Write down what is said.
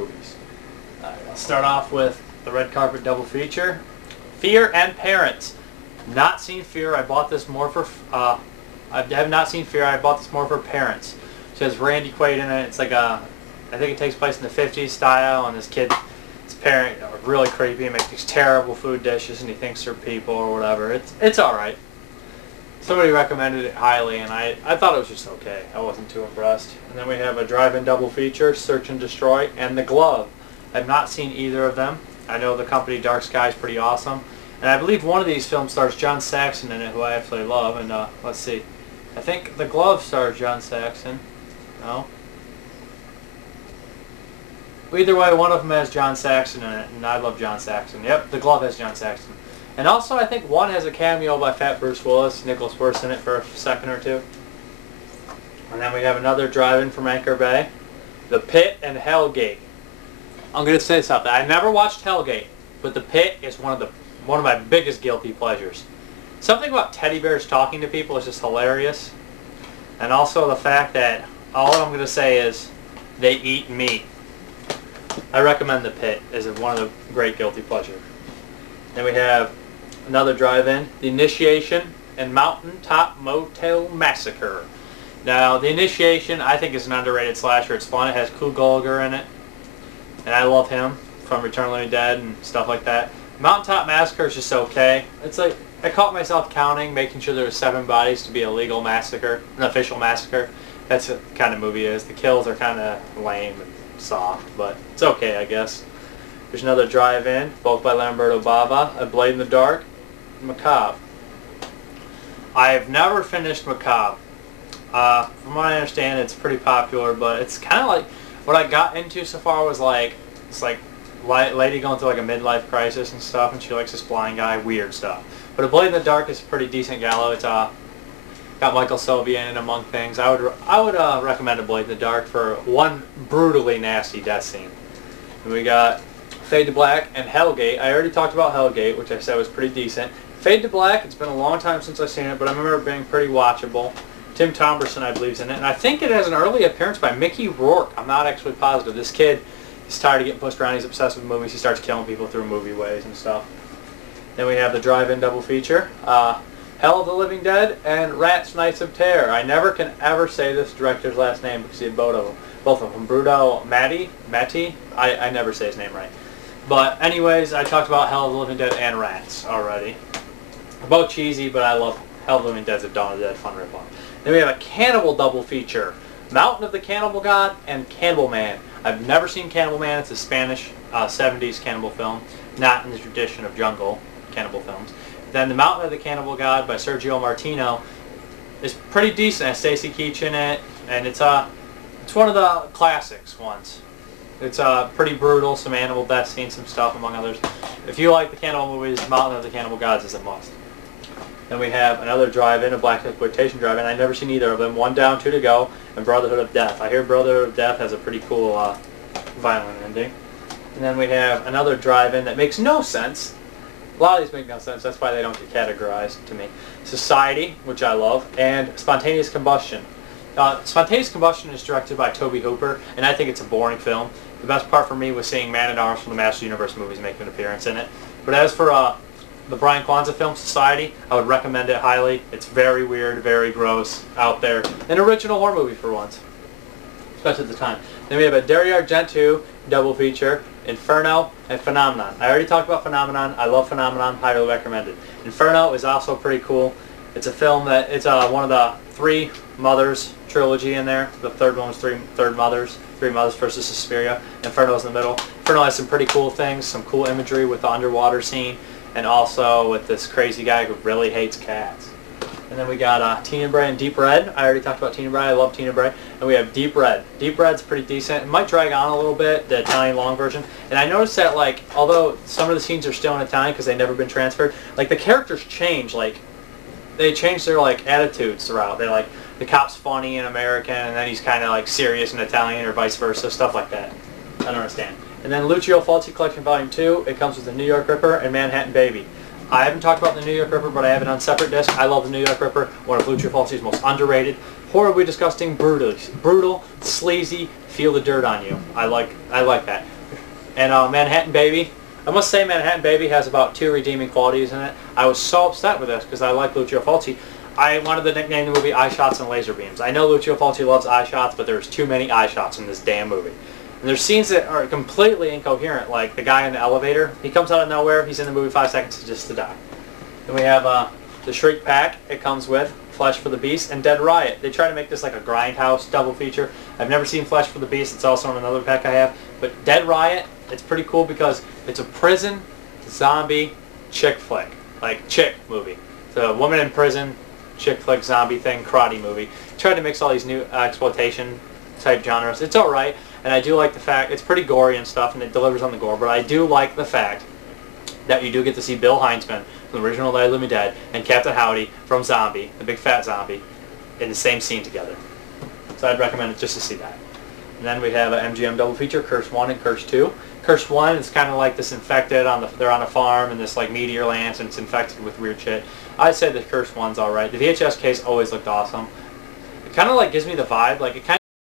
movies. I'll start off with the red carpet double feature. Fear and Parents. Not seen Fear. I bought this more for... I have not seen Fear. I bought this more for parents. It has Randy Quaid in it. It's like a... I think it takes place in the 50s style, and this kid, his parent, are really creepy and make these terrible food dishes, and he thinks they're people or whatever. It's alright. Somebody recommended it highly, and I thought it was just okay. I wasn't too impressed. And then we have a drive-in double feature, Search and Destroy, and The Glove. I've not seen either of them. I know the company Dark Sky is pretty awesome. And I believe one of these films stars John Saxon in it, who I absolutely love. And let's see. I think The Glove stars John Saxon. No? Either way, one of them has John Saxon in it, and I love John Saxon. Yep, The Glove has John Saxon. And also, I think one has a cameo by Fat Bruce Willis. Nicholas Worth's in it for a second or two. And then we have another drive-in from Anchor Bay. The Pit and Hellgate. I'm going to say something. I never watched Hellgate, but The Pit is one of my biggest guilty pleasures. Something about teddy bears talking to people is just hilarious. And also the fact that all I'm going to say is they eat meat. I recommend The Pit as one of the great guilty pleasures. Then we have another drive-in, The Initiation and Mountaintop Motel Massacre. Now, The Initiation, I think, is an underrated slasher. It's fun. It has Clu Gulager in it, and I love him from Return of the Living Dead and stuff like that. Mountaintop Massacre is just okay. It's like, I caught myself counting, making sure there were 7 bodies to be a legal massacre, an official massacre. That's the kind of movie it is. The kills are kind of lame and soft, but it's okay, I guess. There's another drive-in, both by Lamberto Bava, A Blade in the Dark, Macabre. I have never finished Macabre. From what I understand, it's pretty popular, but it's kind of like, what I got into so far was like, it's like lady going through like a midlife crisis and stuff, and she likes this blind guy, weird stuff. But A Blade in the Dark is a pretty decent gallo. It's got Michael Sylvia in it, among things. I would recommend A Blade in the Dark for one brutally nasty death scene. And we got Fade to Black and Hellgate. I already talked about Hellgate, which I said was pretty decent. Fade to Black, it's been a long time since I've seen it, but I remember it being pretty watchable. Tim Thomerson, I believe, is in it. And I think it has an early appearance by Mickey Rourke. I'm not actually positive. This kid is tired of getting pushed around. He's obsessed with movies. He starts killing people through movie ways and stuff. Then we have the drive-in double feature. Hell of the Living Dead and Rats Nights of Terror. I never can ever say this director's last name because he had both of them. Bruno Matti. I never say his name right. But anyways, I talked about Hell of the Living Dead and Rats already. Both cheesy, but I love Hell of the Living Dead's a Dawn of the Dead fun ripoff. Then we have a Cannibal double feature. Mountain of the Cannibal God and Cannibal Man. I've never seen Cannibal Man. It's a Spanish 70s cannibal film, not in the tradition of jungle cannibal films. Then The Mountain of the Cannibal God by Sergio Martino is pretty decent. It has Stacy Keach in it, and it's one of the classics ones. It's pretty brutal, some animal death scenes, some stuff, among others. If you like the cannibal movies, Mountain of the Cannibal Gods is a must. Then we have another drive-in, a black exploitation drive-in. I've never seen either of them. One Down, Two to Go, and Brotherhood of Death. I hear Brotherhood of Death has a pretty cool violent ending. And then we have another drive-in that makes no sense. A lot of these make no sense. That's why they don't get categorized to me. Society, which I love, and Spontaneous Combustion. Spontaneous Combustion is directed by Tobe Hooper, and I think it's a boring film. The best part for me was seeing Man-at-Arms from the Master Universe movies make an appearance in it. But as for the Brian Kwanzaa film, Society, I would recommend it highly. It's very weird, very gross, out there. An original horror movie for once, especially at the time. Then we have a Dario Argento double feature, Inferno and Phenomenon. I already talked about Phenomenon. I love Phenomenon, highly recommended. Inferno is also pretty cool. It's a film that, it's one of the Three Mothers trilogy in there. The third one was Three Mothers versus Suspiria. Inferno is in the middle. Inferno has some pretty cool things, some cool imagery with the underwater scene, and also with this crazy guy who really hates cats. And then we got Tenebre and Deep Red. I already talked about Tenebre. I love Tenebre. And we have Deep Red. Deep Red's pretty decent. It might drag on a little bit, the Italian long version. And I noticed that, like, although some of the scenes are still in Italian because they've never been transferred, like, the characters change. Like, they change their, like, attitudes throughout. They're like, the cop's funny in American, and then he's kind of, like, serious in Italian, or vice versa, stuff like that. I don't understand. And then Lucio Fulci Collection Volume 2. It comes with the New York Ripper and Manhattan Baby. I haven't talked about the New York Ripper, but I have it on separate disc. I love the New York Ripper, one of Lucci Fulci's most underrated. Horribly disgusting, brutal, sleazy, feel the dirt on you. I like that. And Manhattan Baby. I must say Manhattan Baby has about 2 redeeming qualities in it. I was so upset with this because I like Lucio Fulci. I wanted to nickname the movie Eye Shots and Laser Beams. I know Lucio Fulci loves eye shots, but there's too many eye shots in this damn movie. And there's scenes that are completely incoherent, like the guy in the elevator. He comes out of nowhere, he's in the movie 5 seconds just to die. Then we have the Shriek pack it comes with, Flesh for the Beast, and Dead Riot. They try to make this like a Grindhouse double feature. I've never seen Flesh for the Beast, it's also in another pack I have. But Dead Riot, it's pretty cool because it's a prison, zombie, chick flick. Like, chick movie. It's a woman in prison, chick flick, zombie thing, karate movie. Tried to mix all these new exploitation type genres. It's alright, and I do like the fact, it's pretty gory and stuff, and it delivers on the gore, but I do like the fact that you do get to see Bill Heinzman from the original Night of the Living Dead and Captain Howdy from Zombie, the big fat zombie, in the same scene together. So I'd recommend it just to see that. And then we have an MGM double feature, Curse 1 and Curse 2. Curse 1 is kind of like this infected, they're on a farm, and this like meteor lands, and it's infected with weird shit. I'd say the Curse 1's alright. The VHS case always looked awesome. It kind of like gives me the vibe, like it kind